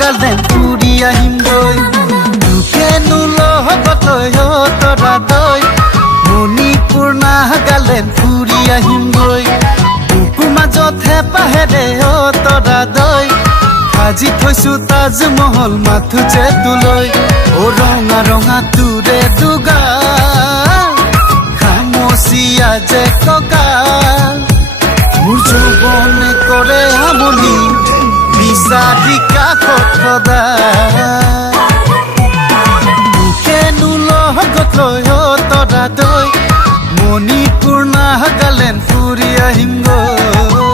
গালেন ফুৰি আহিমগৈ দুখেনো লগতৈ তৰা দৈ মণিপুৰ গালেন ফুৰি আহিমগৈ বুকু মাজত হেঁপাহেৰে তৰা দৈ সাজি থৈছো তাজমহল মাথো যে তোলৈ ৰঙা ৰঙা তোৰে দুগা খামচিয়া যে ককা মোৰ যৌৱনে কৰে আমনি বিচাৰি কাষত সদায় দুখেনো লগতৈ তৰা দৈ মণিপুৰ গালেন ফুৰি আহিমগৈ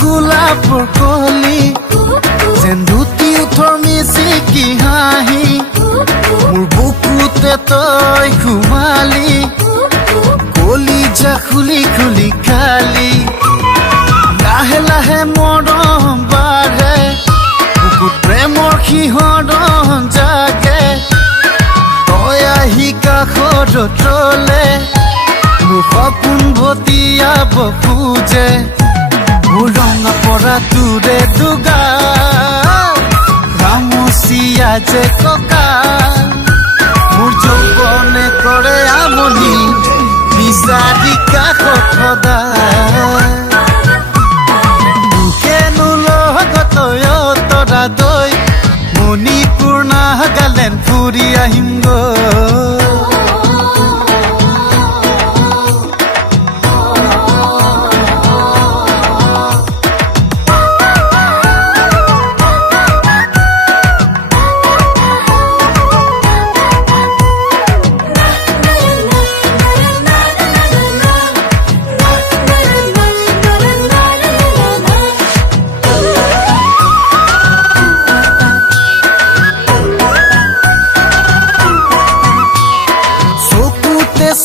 গোলাপৰ কলি যেন দুটি উঠৰ মিচিকি হাঁহি মোৰ বুকুতে তই ঘুমালি কলিজা খুলি খুলি খালি লাহে লাহে মৰম বাঢ়ে বুকুত প্ৰেমৰ শিহৰণ জাগে তই আহি কাষত ৰলে মোৰ সপোন ভটিয়াব খোজে ৰঙা পৰা তোৰে দুগা খামচিয়া যে ককা মোৰ যৌৱনে কৰে আমনি বিচাৰি কাষত সদায় দুখেনো লগতৈ তৰা দৈ মণিপুৰ গালেন ফুৰি আহিমগৈ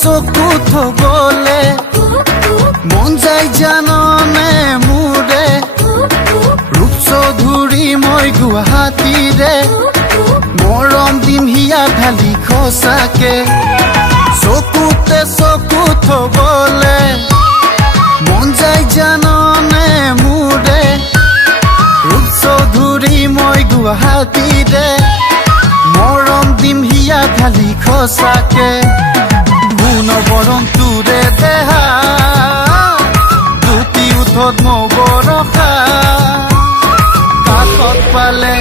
চকু থবলে মন যায় জাননে মোৰে ৰূপ চৌধুৰী মই গুৱাহাটীৰে মৰম দিম হিয়া ঢালি সঁচাকে চকুতে চকু থবলে মন যায় জাননে মোৰে ৰূপ চৌধুৰী মই গুৱাহাটীৰে মৰম দিম হিয়া ঢালি সঁচাকে বৰণ তোৰে দেহা দুটি উঠত মৰখা কাষত পালে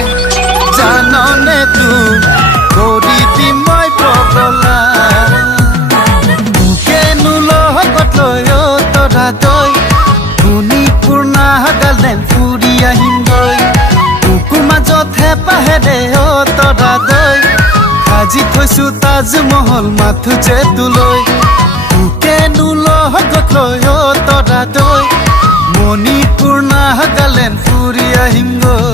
জাননে তোৰ কৰি দিম মই পগলা দুখেনো লগতৈ তৰা দৈ মণিপুৰ গালেন ফুৰি আহিমগৈ বুকু মাজত হেঁপাহেৰে তৰা দৈ সাজি থৈছো তাজমহল মাথো যে তোলৈ দুখেনো লগতৈ তৰা দৈ মণিপুৰ গালেন ফুৰি আহিমগৈ